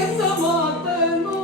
ಎಂದ ಮಾತನು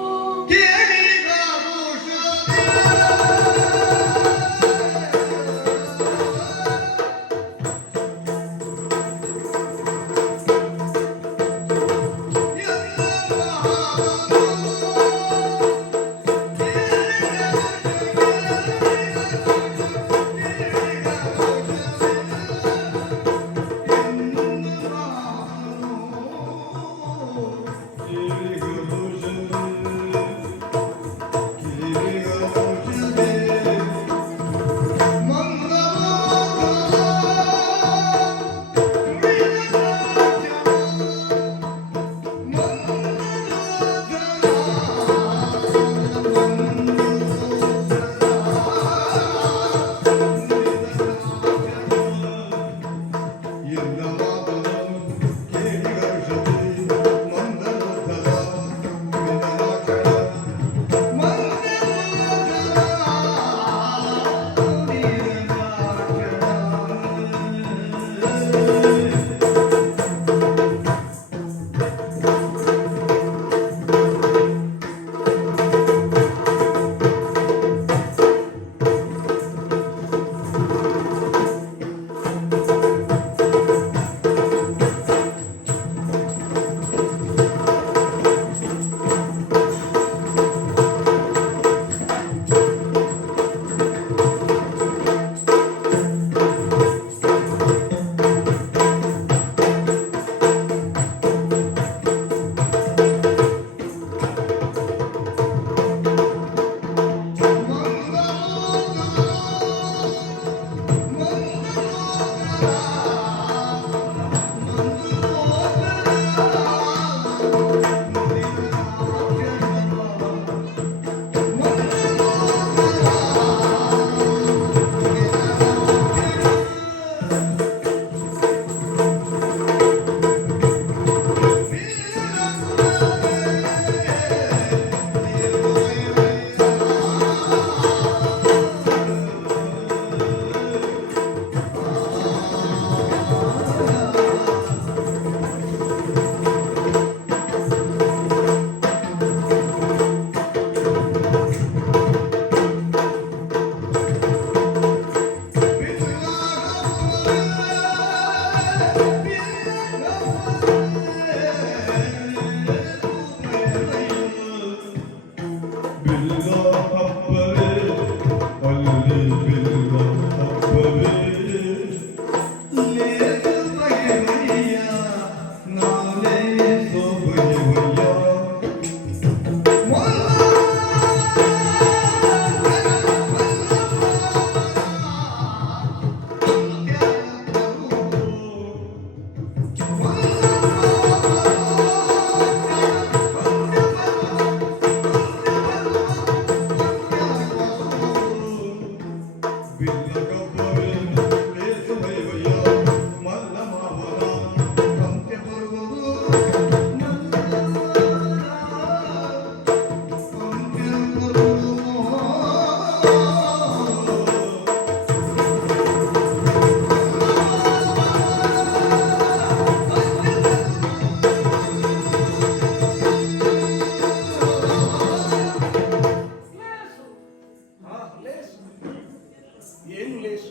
ಏನು ಲೇಸು?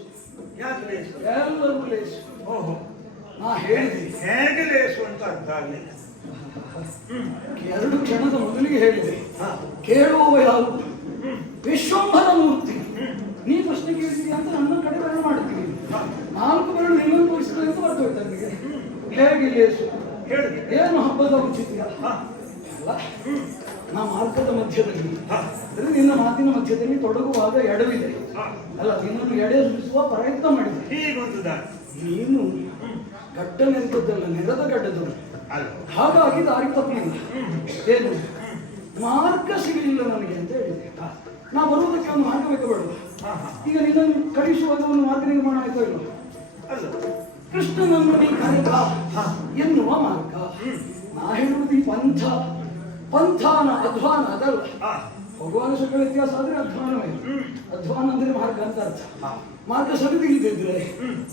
ಯಾಕೆ ಲೇಸು? ಎಲ್ಲರಿಗೂ ಲೇಸು. ಓಹೋ, ನಾ ಹೇಳಿದೆ ಹೇಗೆ ಲೇಸು ಅಂತ ಅರ್ಥ ಆಗಲಿ. 2 ಕ್ಷಣದ ಮೊದಲಿಗೆ ಹೇಳಿದೆ. ಕೇಳುವವ ಯಾರು? ವಿಶ್ವಂಭರ ಮೂರ್ತಿ. ನೀ ಪ್ರಶ್ನೆ ಕೇಳ್ತೀವಿ ಅಂತ ನನ್ನ ಕಡೆ ಬೆರಳು ಮಾಡ್ತೀವಿ. 4 ಬೆರಳು ನಿನ್ನನ್ನು ತೋರಿಸಿದ್ರೆ ಅಂತ ಬರ್ತೋಯ್ತು ನನಗೆ. ಹೇಗೆ ಲೇಸು? ಹೇಳಿದೆ ಏನು ಹಬ್ಬದ ಔಚಿತ್ಯ ಅಲ್ಲ. ನಾ ಮಾರ್ಗದ ಮಧ್ಯದಲ್ಲಿ ಅಂದ್ರೆ ನಿನ್ನ ಮಾತಿನ ಮಧ್ಯದಲ್ಲಿ ತೊಡಗುವಾಗ ಎಡವಿದೆ ಅಲ್ಲ, ನಿನ್ನನ್ನು ಎಡೆಸುವ ಪ್ರಯತ್ನ ಮಾಡಿದೆ. ಹೀಗೊಂದು ದಾರಿ. ನೀನು ಗಡ್ಡನೆಂತದ್ದಲ್ಲ, ನೆಲದ ಗಡ್ಡದವರು. ಹಾಗಾಗಿ ದಾರಿ ತಪ್ಪಲಿಲ್ಲ. ಏನು ಮಾರ್ಗ ಸಿಗಲಿಲ್ಲ ನನಗೆ ಅಂತ ಹೇಳಿದೆ. ನಾ ಬರುವುದಕ್ಕೆ ಒಂದು ಮಾರ್ಗ ಬೇಕು ಬೇಡ. ಈಗ ನಿನ್ನನ್ನು ಕಳಿಸುವಾಗ ಒಂದು ಮಾರ್ಗ ನಿರ್ಮಾಣ ಆಯ್ತೋ ಇಲ್ಲ? ಕೃಷ್ಣನನ್ನು ನೀ ಕರೆದ ಎನ್ನುವ ಮಾರ್ಗ. ನಾ ಹೇಳುವುದು ಈ ಪಂಥ, ಪಂಥಾನ ಅಧ್ವಾನ ಅದಲ್ಲ. ಹೋಗುವಾಗ ಸ್ವಲ್ಪ ವ್ಯತ್ಯಾಸ ಆದ್ರೆ ಅಧ್ವಾನವೇ. ಅಧ್ವಾನ ಅಂದ್ರೆ ಮಾರ್ಗ ಅಂತ ಅರ್ಥ. ಹಾ. ಮಾರ್ಗ ಸರಿದಿಲ್ಲದಿದ್ರೆ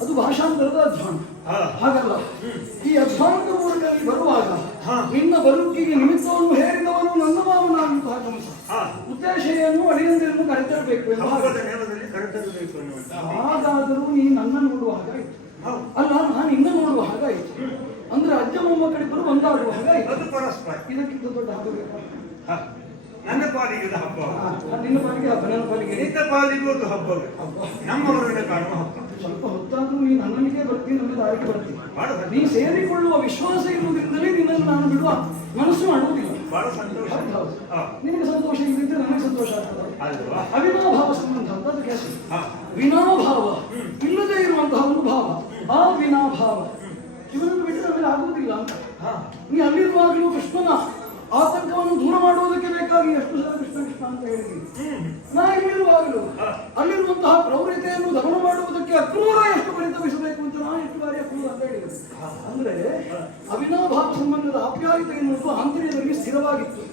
ಅದು ಭಾಷಾಂತರದ ಅಧ್ವಾನ. ಹಾ. ಹಾಗಲ್ಲ, ಈ ಅಧ್ವಾನದ ಮೂಲಕದಲ್ಲಿ ಬರುವಾಗ ಹಾ. ನಿನ್ನ ಬದುಕಿಗೆ ನಿಮಿತ್ತವನ್ನು ಹೇರಿದವನು ನನ್ನ ಮಾವನಾದಂತಹ ಕಂಸ. ಹಾ. ಉದ್ದೇಶೆಯನ್ನು ಅಳಿಯಂದಿರನ್ನು ಕರೆತರಬೇಕು ಎಂಬ ಹಾಗೆ. ಹಬ್ಬದ ನೇಮದಲ್ಲಿ ಕರೆತರಬೇಕು ಅನ್ನುವಂತ. ಹಾಗಾದರೂ ನೀ ನನ್ನ ನೋಡುವ ಹಾಗಾಯಿತು, ಹೌದು. ಅಲ್ಲ ನಾನು ನಿನ್ನ ನೋಡುವ ಹಾಗಾಯಿತು. ಅಂದ್ರೆ ಅಜ್ಜ ಮೊಮ್ಮಕ್ಕಳಿಬ್ಬರು ಒಂದಾಗುವ ಹಾಗಾಯಿತು. ಅದು ಪರಸ್ಪರ. ಇದಕ್ಕಿಂತ ದೊಡ್ಡ ಹಬ್ಬ ಬೇಕಾ? ಹಾ. ನನ್ನ ಪಾಲಿಗೆ ಇದು ಹಬ್ಬ, ನಿನ್ನ ಪಾಲಿಗೆ ಹಬ್ಬ, ನನ್ನ ಪಾಲಿಗೆ ನಿನ್ನ ಪಾಲಿಗೂ ಅದು ಹಬ್ಬವೇ. ಹಬ್ಬ. ನಮ್ಮವರನ್ನ ಕಾಣುವ ಹಬ್ಬ. ಸ್ವಲ್ಪ ಹೊತ್ತಾದ್ರೂ ನೀ ನನ್ನನಿಗೆ ಬರ್ತೀನಿ, ನನ್ನ ದಾರಿಗೆ ಬರ್ತೀನಿ. ಬಹಳ ನೀ ಸೇರಿಕೊಳ್ಳುವ ವಿಶ್ವಾಸ ಇರುವುದರಿಂದಲೇ ನಿನ್ನನ್ನು ನಾನು ಬಿಡುವ ಮನಸ್ಸು ಮಾಡುವುದಿಲ್ಲ. ಬಹಳ ಸಂತೋಷ. ಹೌದು. ಹಾ. ನಿನಗೆ ಸಂತೋಷ ಇದ್ದಿದ್ರೆ ನನಗೆ ಸಂತೋಷ ಆಗ್ತದೆ. ಅಲ್ವಾ? ಅವಿನಾಭಾವ ಸಂಬಂಧ ಅಂತ ಅದಕ್ಕೆ ಹೆಸರು. ಹಾ. ವಿನಾಭಾವ ಇಲ್ಲದೆ ಇರುವಂತಹ ಒಂದು ಭಾವ, ಆ ವಿನಾಭಾವ ಇವನನ್ನು ಬಿಟ್ಟರೆ ಆಮೇಲೆ ಆಗುವುದಿಲ್ಲ ಅಂತ. ಹಾ. ನೀ ಅಲ್ಲಿರುವಾಗಲೂ ಕೃಷ್ಣನ ಆತಂಕವನ್ನು ದೂರ ಮಾಡುವುದಕ್ಕೆ ಬೇಕಾಗಿ ಎಷ್ಟು ಸಲ ಕೃಷ್ಣ ಕೃಷ್ಣ ಅಂತ ಹೇಳಿದ್ದೀನಿ. ನಾ ಇಲ್ಲಿರುವಾಗಲೂ ಅಲ್ಲಿರುವಂತಹ ಪ್ರವೃತ್ತಿಯನ್ನು ದಮನ ಮಾಡುವುದಕ್ಕೆ ಅಕ್ರೂರ ಎಷ್ಟು ಪರಿತಮಿಸಬೇಕು ಅಂತ ನಾನು ಎಷ್ಟು ಬಾರಿ ಅಕ್ರೂರ ಅಂತ ಹೇಳಿದೆ. ಅಂದ್ರೆ ಅವಿನಾಭಾವ ಸಂಬಂಧದ ಆಪ್ಯಾಯತೆ ಎನ್ನುವುದು ಆಂತರ್ಯದಲ್ಲಿ ಸ್ಥಿರವಾಗಿತ್ತು,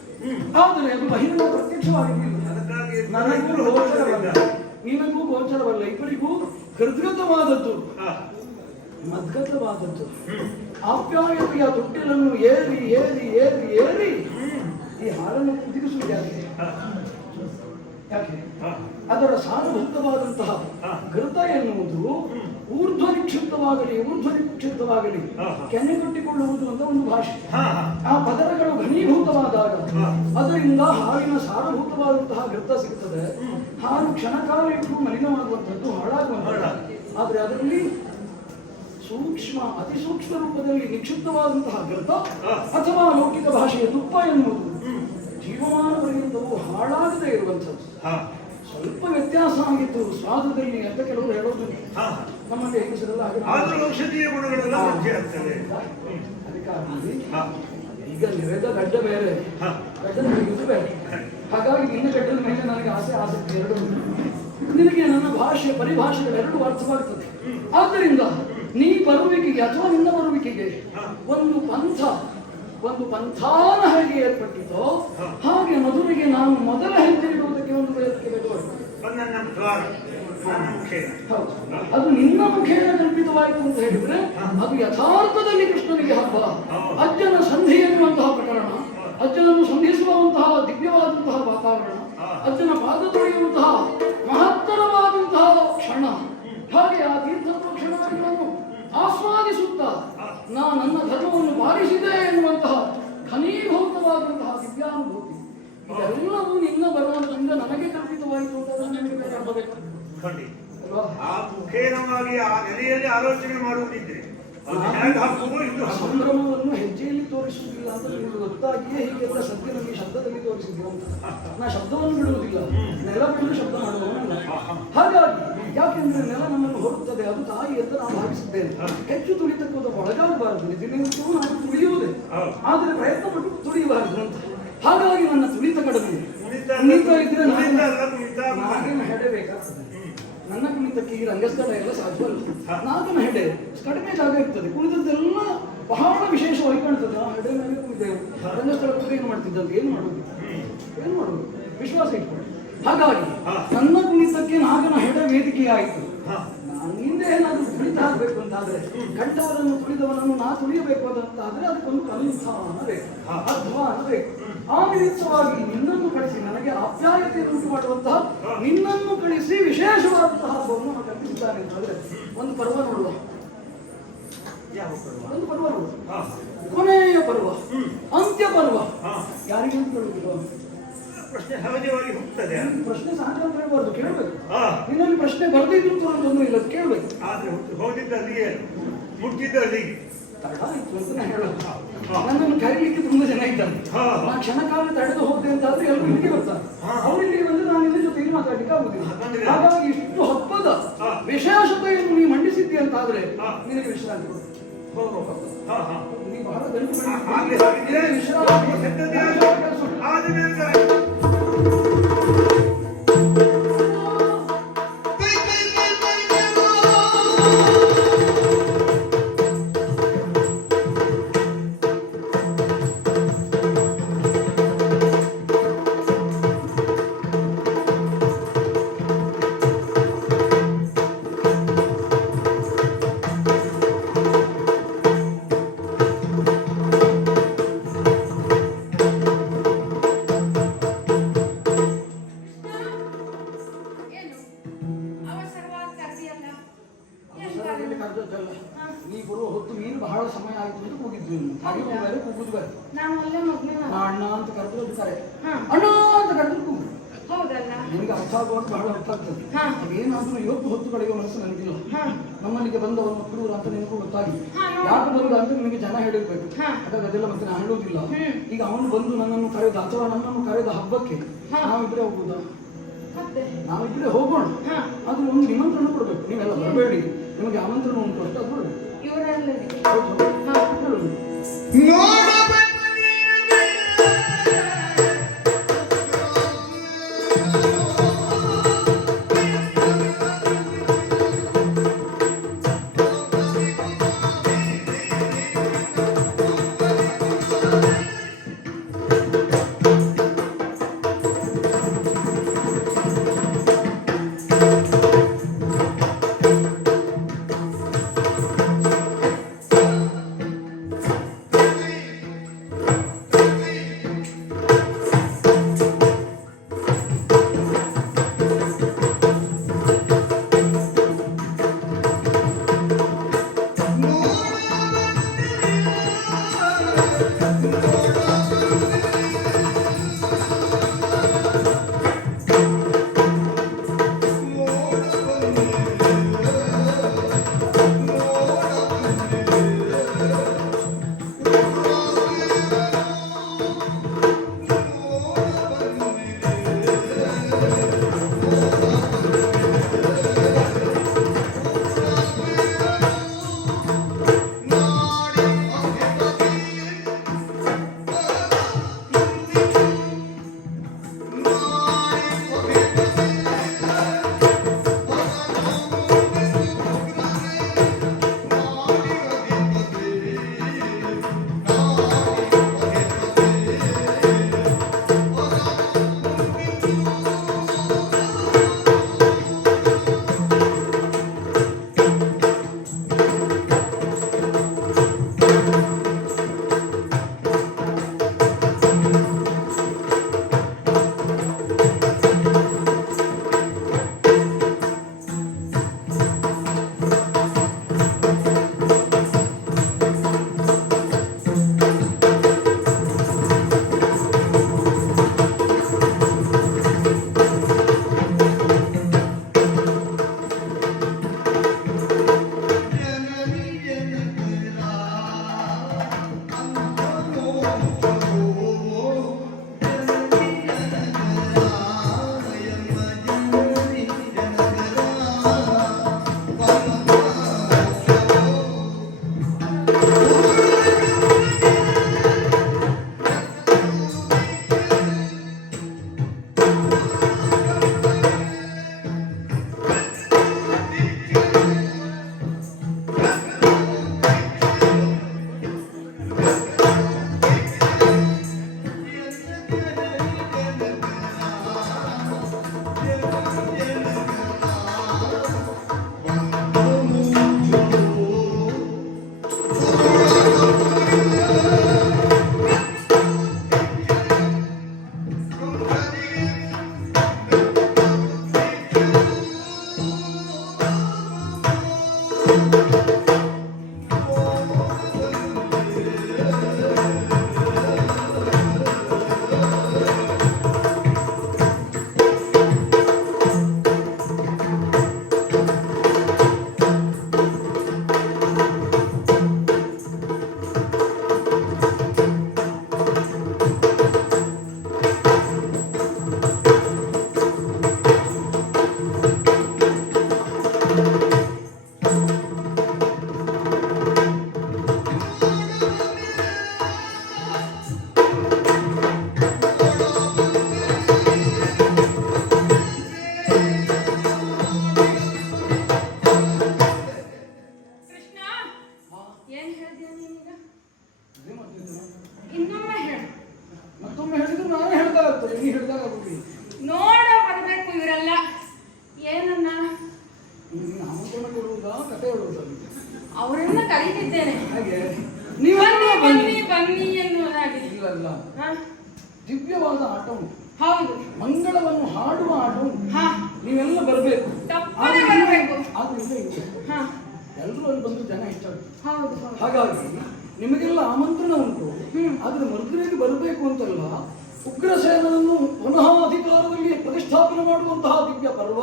ಆದರೆ ಅದು ಬಹಿರಂಗ ಪ್ರತ್ಯಕ್ಷವಾಗಿರಲಿಲ್ಲ. ಅದಕ್ಕಾಗಿ ನನಗೂ ಗೋಚರವಲ್ಲ, ನಿನಗೂ ಗೋಚರವಲ್ಲ, ಇಬ್ಬರಿಗೂ ಹೃದ್ಗತವಾದದ್ದು, ಹಾ. ಮದ್ಗತವಾದದ್ದು ಆಪ್ಯಾಯತೆಯ ತೊಟ್ಟಿಲನ್ನು ಏರಿ ಏರಿ ಏರಿ ಏರಿ ಈ ಹಾಲನ್ನು ಕುದಿಸುವುದು ಯಾಕೆ? ಯಾಕೆ? ಅದರ ಸಾರಭೂತವಾದಂತಹ ಘೃತ ಎನ್ನುವುದು ಊರ್ಧ್ವ ನಿಕ್ಷಿಪ್ತವಾಗಲಿ ಕೆನೆ ಕಟ್ಟಿಕೊಳ್ಳುವುದು ಅಂತ ಒಂದು ಭಾಷೆ. ಆ ಪದರಗಳು ಘನೀಭೂತವಾದಾಗ ಅದರಿಂದ ಹಾಲಿನ ಸಾರಭೂತವಾದಂತಹ ಘೃತ ಸಿಗುತ್ತದೆ. ಹಾಲು ಕ್ಷಣಕಾಲ ಇಟ್ಟು ಮಲಿನವಾಗುವಂಥದ್ದು, ಹಾಳಾಗುವಂಥದ್ದು. ಆದರೆ ಅದರಲ್ಲಿ ಸೂಕ್ಷ್ಮ, ಅತಿ ಸೂಕ್ಷ್ಮ ರೂಪದಲ್ಲಿ ನಿಕ್ಷಿಪ್ತವಾದಂತಹ ಘೃತ ಅಥವಾ ಲೌಕಿಕ ಭಾಷೆಯ ತುಪ್ಪ ಎನ್ನುವುದು ಜೀವಮಾನ ಪರ್ಯಂತವೂ ಹಾಳಾಗದೇ ಇರುವಂಥದ್ದು. ಸ್ವಲ್ಪ ವ್ಯತ್ಯಾಸ ಆಗಿತ್ತು ಸ್ವಾದದಲ್ಲಿ ಅಂತ ಕೆಲವರು ಹೇಳೋದು. ನಮ್ಮಲ್ಲಿ ಹೆಂಗಸರೆಲ್ಲ ಆದರೂ ಔಷಧೀಯ ಗುಣಗಳೆಲ್ಲ ಮುಖ್ಯ ಆಗ್ತವೆ. ಅದಕ್ಕಾಗಿ ಈಗ ನೆರೆದ ಗಡ್ಡ ಬೇರೆ, ಗಡ್ಡ ತೆಗೆಯುವುದು ಬೇರೆ. ಹಾಗಾಗಿ ನಿನ್ನ ಗಡ್ಡದ ಮೇಲೆ ನನಗೆ ಆಸಕ್ತಿ ಎರಡು. ನಿನಗೆ ನನ್ನ ಭಾಷೆ ಪರಿಭಾಷೆಗಳೆರಡು ಅರ್ಥವಾಗ್ತದೆ. ಆದ್ದರಿಂದ ನೀ ಬರುವಿಕೆಗೆ ಅಥವಾ ನಿನ್ನ ಬರುವಿಕೆಗೆ ಒಂದು ಪಂಥಾನ ಹೇಗೆ ಏರ್ಪಟ್ಟಿತೋ ಹಾಗೆ ಮಧುರಿಗೆ ನಾನು ಮೊದಲ ಹೆಜ್ಜೆ ಇಡುವುದಕ್ಕೆ ಒಂದು ಪ್ರಯತ್ನ ಬೇಕು. ಹೌದು, ಅದು ನಿನ್ನ ಮುಖೇನ ಕಲ್ಪಿತವಾಯಿತು ಅಂತ ಹೇಳಿದ್ರೆ ಅದು ಯಥಾರ್ಥದಲ್ಲಿ ಕೃಷ್ಣನಿಗೆ ಹಬ್ಬ. ಅಜ್ಜನ ಸಂಧಿ ಎನ್ನುವಂತಹ ಪ್ರಕರಣ, ಅಜ್ಜನನ್ನು ಸಂಧಿಸುವಂತಹ ದಿವ್ಯವಾದಂತಹ ವಾತಾವರಣ, ಅಜ್ಜನ ಪಾದ ತೊಳೆಯುವಂತಹ ಮಹತ್ತರವಾದಂತಹ ಕ್ಷಣ, ಹಾಗೆ ಆ ತೀರ್ಥತ್ವ ಕ್ಷಣಗಳನ್ನು ಆಸ್ವಾದಿಸುತ್ತಾ ನನ್ನ ಧರ್ಮವನ್ನು ಪಾಲಿಸಿದೆ ಎನ್ನುವಂತಹ ಘನೀಭೂತವಾದಂತಹ ದಿವ್ಯಾನುಭೂತಿ ಇದೆಲ್ಲವೂ ನಿನ್ನ ಬರುವುದರಿಂದ ನನಗೆ ಕಲ್ಪಿತವಾಯಿತು ಅಂತ ಹೇಳಬೇಕು. ಆ ಮುಖೇನವಾಗಿ ಆ ನೆಲೆಯಲ್ಲಿ ಆಲೋಚನೆ ಮಾಡುವುದಿದ್ರೆ ಸಂಭ್ರಮವನ್ನು ಹೆಜ್ಜೆಯಲ್ಲಿ ತೋರಿಸುವುದಿಲ್ಲ ಅಂತ ನಿಮಗೆ ಗೊತ್ತಾಗಿಯೇ ಹೀಗೆಲ್ಲ ಸದ್ಯದಲ್ಲಿ ಶಬ್ದದಲ್ಲಿ ತೋರಿಸಿದ್ರು ಅಂತ. ನಾ ಶಬ್ದವನ್ನು ಬಿಡುವುದಿಲ್ಲ, ನೆಲ ಬಿಡಲು ಶಬ್ದ ಮಾಡುವವನಲ್ಲ. ಹಾಗಾಗಿ ಯಾಕೆಂದ್ರೆ ನೆಲ ನಮ್ಮನ್ನು ಹೊರುತ್ತದೆ, ಅದು ತಾಯಿ ಅಂತ ನಾವು ಭಾವಿಸಿದ್ದೇನೆ. ಹೆಚ್ಚು ತುಳಿತಕ್ಕೂ ಒಳಗಾಗಬಾರದು, ದಿನನಿತ್ಯವೂ ನಾನು ತುಳಿಯುವುದೇ, ಆದರೆ ಪ್ರಯತ್ನ ಪಟ್ಟು ತುಳಿಯಬಾರದು ಅಂತ. ಹಾಗಾಗಿ ನನ್ನ ತುಳಿತ ಕಡಿಮೆ. ಕುಣಿತ ಇದ್ರೆ ನಾಗನ ಹೆಡೆ ಬೇಕಾಗ್ತದೆ. ನನ್ನ ಕುಣಿತಕ್ಕೆ ಈ ರಂಗಸ್ಥಳ ಎಲ್ಲ ಸಾಧ್ಯವಲ್ಲ. ನಾಗನ ಹೆಡೆ ಕಡಿಮೆ ಜಾಗ ಇರ್ತದೆ, ಕುಣಿತದ್ದೆಲ್ಲ ಬಹಳ ವಿಶೇಷವಾಗಿ ಕಾಣ್ತದೆ. ಆ ಹೆಡೆ ಮೇಲೆ ಕುಣಿತೇವೆ, ರಂಗಸ್ಥಳ ಕೂಡ ಏನು ಮಾಡ್ತಿದ್ದಂತ ಏನು ಮಾಡುವುದು ವಿಶ್ವಾಸ ಇಟ್ಕೊಳ್ಳಿ. ಹಾಗಾಗಿ ನನ್ನ ಕುಣಿತಕ್ಕೆ ನಾಗನ ಹೆಡೆ ವೇದಿಕೆಯಾಯಿತು. ನಾನು ಹಿಂದೆ ಏನಾದರೂ ತುಳಿತ ಹಾಕಬೇಕು ಅಂತಾದ್ರೆ, ಕಂಠವರನ್ನು ತುಳಿದವನನ್ನು ನಾ ತುಳಿಯಬೇಕು ಅಂತಾದ್ರೆ ಅದಕ್ಕೊಂದು ಅನುಷ್ಠಾನ ಬೇಕು, ಅಧ್ವಾನ ಬೇಕು. ಆ ನಿಮಿತ್ತವಾಗಿ ನಿನ್ನನ್ನು ಕಳಿಸಿ, ನನಗೆ ಆಪ್ಯಾಯತೆಯನ್ನು ಉಂಟು ಮಾಡುವಂತಹ ನಿನ್ನನ್ನು ಕಳಿಸಿ ವಿಶೇಷವಾದಂತಹ ಹಬ್ಬವನ್ನು ಕಲ್ಪಿಸಿದ್ದಾನೆ ಅಂತಾದ್ರೆ ಒಂದು ಪರ್ವ ನೋಡುವ. ಒಂದು ಪರ್ವ ನೋಡುವ, ಕೊನೆಯ ಪರ್ವ, ಅಂತ್ಯ ಪರ್ವ. ಯಾರಿಗೆ ಅಂತ ಹೇಳುವುದಿಲ್ಲ, ಪ್ರಶ್ನೆ ಸಹಜವಾಗಿ ಹೋಗ್ತದೆ. ಪ್ರಶ್ನೆ ಸಹಜ ಅಂತ ಹೇಳ್ಬಾರ್ದು, ಕೇಳಬೇಕು. ನಿನ್ನಲ್ಲಿ ಪ್ರಶ್ನೆ ಬರ್ದಿದ್ರು ತೊಂದರೆ ಇಲ್ಲ, ಕೇಳಬೇಕು. ಆದ್ರೆ ಹೋಗಿದ್ದಲ್ಲಿ ಮುಟ್ಟಿದ್ದಲ್ಲಿ ತಡ ಆಯ್ತು ಅಂತ ನಾನು ಹೇಳೋದು. ನನ್ನನ್ನು ಕರೀಲಿಕ್ಕೆ ತುಂಬಾ ಜನ ಇದ್ದಾರೆ. ನಾನು ಕ್ಷಣಕಾಲ ತಡೆದು ಹೋದೆ ಅಂತಾದ್ರೆ ಎಲ್ಲರೂ ಇಲ್ಲಿಗೆ ಬರ್ತಾರೆ. ಅವ್ರು ಇಲ್ಲಿಗೆ ಬಂದ್ರೆ ನಾನು ಇಲ್ಲಿ ಜೊತೆ ಇಲ್ಲಿ ಮಾತಾಡ್ಲಿಕ್ಕೆ ಆಗುದಿಲ್ಲ. ಹಾಗಾಗಿ ಇಷ್ಟು ಹಬ್ಬದ ವಿಶೇಷತೆಯನ್ನು ನೀವು ಮಂಡಿಸಿದ್ದಿ ಅಂತಾದ್ರೆ ನಿನಗೆ ವಿಶ್ರಾಂತಿ ಕೊಡು. ನೀ ಬಹಳ ಎಂತದ್ದಲ್ಲ, ನೀ ಬರುವ ಹೊತ್ತು ಮೀನು ಬಹಳ ಸಮಯ ಆಯ್ತು ಅಂತ ಕೂಗಿದ್ವಿ. ಹಾಗೆ ಬೇರೆ ಕೂಗುದು ಬೇರೆ. ನಾ ಅಣ್ಣ ಅಂತ ಕರೆದ್ರೆ ಅದು ಕರೆ, ಅಣ್ಣ ಅಂತ ಕರೆದ್ರೆ ಕೂಗು. ನಿನಗೆ ಅರ್ಥ ಆಗುವಾಗ ಬಹಳ ಅರ್ಥ ಆಗ್ತದೆ. ಏನಾದ್ರೂ ಇವತ್ತು ಹೊತ್ತು ಕಡೆಗೆ ಮನಸ್ಸು ನನಗಿಲ್ಲ. ನಮ್ಮಲ್ಲಿಗೆ ಬಂದವರು ಮಕ್ಕಳು ಅಂತ ನಿನಗೂ ಗೊತ್ತಾಗಿ ಯಾಕೆ ಬಂದ ಅಂತ ನಿಮಗೆ ಜನ ಹೇಳಿರ್ಬೇಕು. ಹಾಗಾಗಿ ಅದೆಲ್ಲ ಮತ್ತೆ ನಾನು ಹೇಳುವುದಿಲ್ಲ. ಈಗ ಅವನು ಬಂದು ನನ್ನನ್ನು ಕರೆದ ಅಥವಾ ನನ್ನನ್ನು ಕರೆದ ಹಬ್ಬಕ್ಕೆ ನಾವಿಬ್ಬರೇ ಹೋಗುದಾ? ನಾವಿಬ್ಬರೇ ಹೋಗೋಣ. ಆದ್ರೆ ಒಂದು ನಿಮಂತ್ರಣ ಕೊಡ್ಬೇಕು. ನೀವೆಲ್ಲ ಬರಬೇಡಿ, ನಿಮಗೆ ಆಮಂತ್ರಣ ಉಂಟು ಅಷ್ಟು ಅದು ಕೊಡ್ಬೇಕು. ಅವರನ್ನ ಕರೀತಿದ್ದೇನೆ. ಬನ್ನಿ ಬನ್ನಿ ಎನ್ನುವುದಾಗಿ. ಇಲ್ಲಲ್ಲ, ದಿವ್ಯವಾದ ಆಟ ಉಂಟು. ಹೌದು, ಮಂಗಳವನ್ನು ಹಾಡುವ ಆಟ ಉಂಟು. ನೀವೆಲ್ಲ ಬರಬೇಕು. ತಪ್ಪದೆ ಬರಬೇಕು. ಎಲ್ಲರೂ ಅಲ್ಲಿ ಬಂದು ಜನ ಹೆಚ್ಚಾಗ್ತದೆ. ಹೌದು ಹೌದು. ಹಾಗಾಗಿ ನಿಮಗೆಲ್ಲ ಆಮಂತ್ರಣ ಉಂಟು. ಆದ್ರೆ ಮರುದಿನಲ್ಲಿ ಬರಬೇಕು ಅಂತಲ್ಲ, ಉಗ್ರಸೇನನ್ನು ಪುನಃ ಅಧಿಕಾರದಲ್ಲಿ ಪ್ರತಿಷ್ಠಾಪನೆ ಮಾಡುವಂತಹ ದಿವ್ಯ ಪರ್ವ,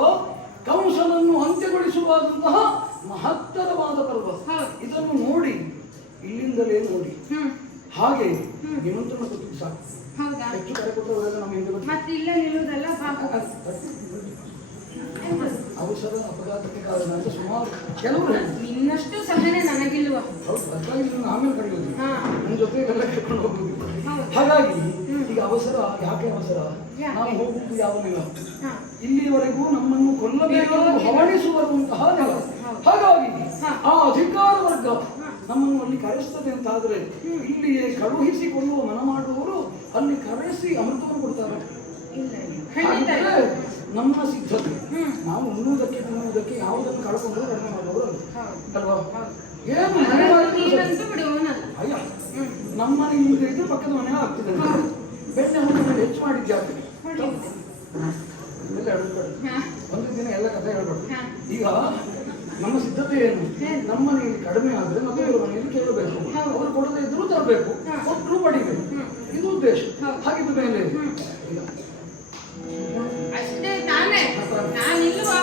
ಕಂಸನನ್ನು ಅಂತ್ಯಗೊಳಿಸುವಾದಂತಹ ಮಹತ್ತರವಾದ ಪರ್ವ. ಇದನ್ನು ನೋಡಿ, ಇಲ್ಲಿಂದಲೇ ನೋಡಿ. ಹಾಗೆ ನಿಮಂತ್ರಣ ಕೊಟ್ಟು ಸಾಕು. ಹೌದಾ? ಹೆಚ್ಚು ಕಡೆ ಕೊಟ್ಟರೆ ನಮ್ಮ ಹಿಂದೆ ಮತ್ತೆ ಇಲ್ಲ ನಿಲ್ಲುವುದಲ್ಲ ಅವಸರ ಅಪಘಾತಕ್ಕೆ ಕಾರಣ ಅಂತ ಸುಮಾರು ಕೆಲವರು ಹೇಳಿ. ನಿನ್ನಷ್ಟು ಸಹನೆ ನನಗಿಲ್ವ? ಹೌದು, ಅದಕ್ಕಾಗಿ ನಾನು ಆಮೇಲೆ ಕಳೆಯೋದು, ನನ್ನ ಜೊತೆಗೆಲ್ಲ ಕರ್ಕೊಂಡು ಹೋಗುದು. ಹೌದು. ಹಾಗಾಗಿ ಈಗ ಅವಸರ ಯಾಕೆ ಅವಸರ? ನಾವು ಹೋಗುವುದು ಯಾವ ನೆಲ? ಇಲ್ಲಿಯವರೆಗೂ ನಮ್ಮನ್ನು ಕೊಲ್ಲಬೇಕು ಹವಣಿಸುವಂತಹ ನೆಲ. ಹಾಗಾಗಿ ಆ ಅಧಿಕಾರ ವರ್ಗ ನಮ್ಮನ್ನು ಅಲ್ಲಿ ಕರೆಸ್ತದೆ ಅಂತಾದ್ರೆ ಇಲ್ಲಿಯೇ ಕಳುಹಿಸಿಕೊಳ್ಳುವ ಮನ ಮಾಡುವವರು ಅಲ್ಲಿ ಕರೆಸಿ ಅಮೃತವನ್ನು ಕೊಡ್ತಾರೆ. ಹಾಗಿದ್ರೆ ನಮ್ಮ ಸಿದ್ಧತೆ, ನಾವು ಉಣ್ಣುವುದಕ್ಕೆ ತಿನ್ನುವುದಕ್ಕೆ ಯಾವುದನ್ನು ಕಳ್ಕೊಂಡ್ರು ಕಡಿಮೆ ಮಾಡೋರು ಅಲ್ವಾ? ಏನು ಅಯ್ಯ, ನಮ್ಮ ಮನೆ ಮುಂದೆ ಇದ್ರೆ ಪಕ್ಕದ ಮನೆ ಆಗ್ತದೆ. ಬೆಣ್ಣೆ ಹುಡುಗ ಹೆಚ್ಚು ಮಾಡಿದ್ದೆ ಆಗ್ತದೆ. ಎಲ್ಲ ಹೇಳ್ಬೇಡ, ಒಂದು ದಿನ ಎಲ್ಲ ಕಥೆ ಹೇಳ್ಬೇಡ. ಈಗ ನಮ್ಮ ಸಿದ್ಧತೆ ಏನು? ನಮ್ಮ ಮನೆಯಲ್ಲಿ ಕಡಿಮೆ ಆದ್ರೆ ಮತ್ತೊಬ್ಬರ ಮನೆಯಲ್ಲಿ ಕೇಳಬೇಕು, ಅವರು ಕೊಡದೇ ಇದ್ರೂ ತರಬೇಕು, ಕೊಟ್ಟರು ಪಡಿಬೇಕು. ಇದು ಉದ್ದೇಶ. ಹಾಗಿದ್ದ ಮೇಲೆ ಅಷ್ಟೇ ತಾನೇ, ನಾನಿಲ್ವಾ?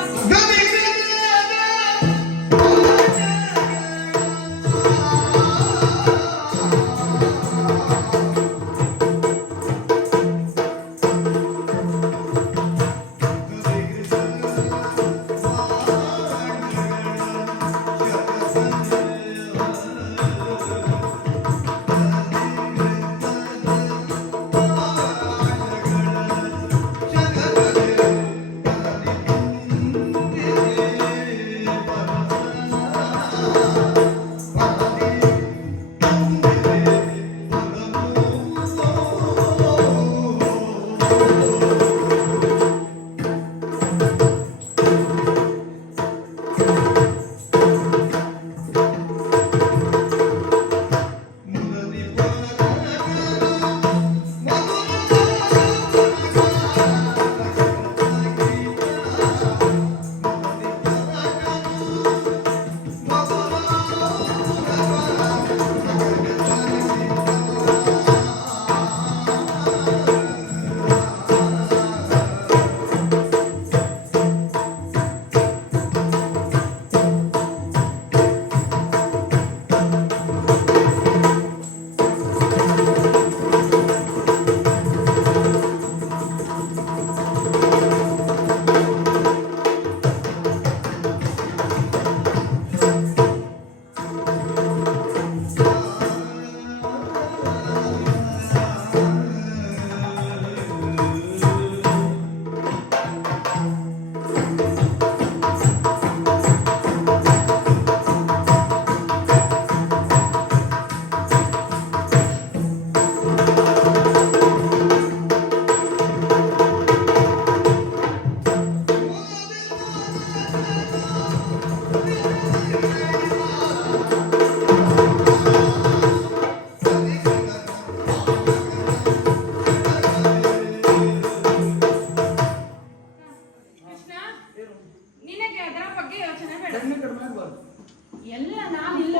ಎಲ್ಲ ನಾನಿಲ್ಲ.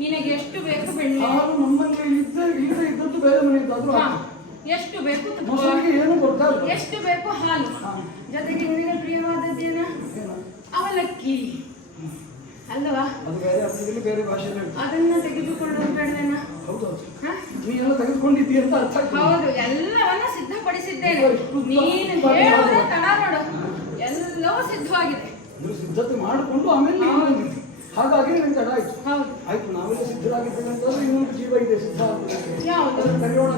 ನಿನಗೆ ಎಷ್ಟು ಬೇಕು ಬೆಣ್ಣೆ? ಹಾಲು ನಮ್ಮಲ್ಲಿ ಇದ್ದದ್ದು ಬೇರೆ ಮನೆ ಇದ್ದಾದ್ರು ಎಷ್ಟು ಬೇಕು ಏನು ಕೊಡ್ತಾರೆ? ಎಷ್ಟು ಬೇಕು ಹಾಲು, ಜೊತೆಗೆ ನಿನಗೆ ಪ್ರಿಯವಾದದ್ದೇನ ಅವಲಕ್ಕಿ ಅಲ್ಲವಾ? ಅದು ಬೇರೆ ಅರ್ಥದಲ್ಲಿ ಬೇರೆ ಭಾಷೆಯಲ್ಲಿ ಅದನ್ನ ತೆಗೆದುಕೊಳ್ಳೋದು ಬೇಡವೇನ? ಹೌದು, ನೀನೆಲ್ಲ ತೆಗೆದುಕೊಂಡಿದ್ದೀಯ ಅಂತ ಅರ್ಥ. ಹೌದು, ಎಲ್ಲವನ್ನ ಸಿದ್ಧಪಡಿಸಿದ್ದೇನೆ. ನೀನು ಹೇಳೋದೇ ತಡ ನೋಡು, ಎಲ್ಲವೂ ಸಿದ್ಧವಾಗಿದೆ. ನೀವು ಸಿದ್ಧತೆ ಮಾಡಿಕೊಂಡು ಆಮೇಲೆ ಹಾಗಾಗಿ ನನಗೆ ತಡ ಆಯ್ತು. ಹೌದು ಆಯ್ತು, ನಾವೆಲ್ಲ ಸಿದ್ಧರಾಗಿದ್ದೇವೆ ಅಂತಂದ್ರೆ ಇನ್ನೊಂದು ಜೀವ ಇದೆ ಸಿದ್ಧ ಆಗುವುದಕ್ಕೆ. ಯಾವುದು? ಕರೆಯೋಣ.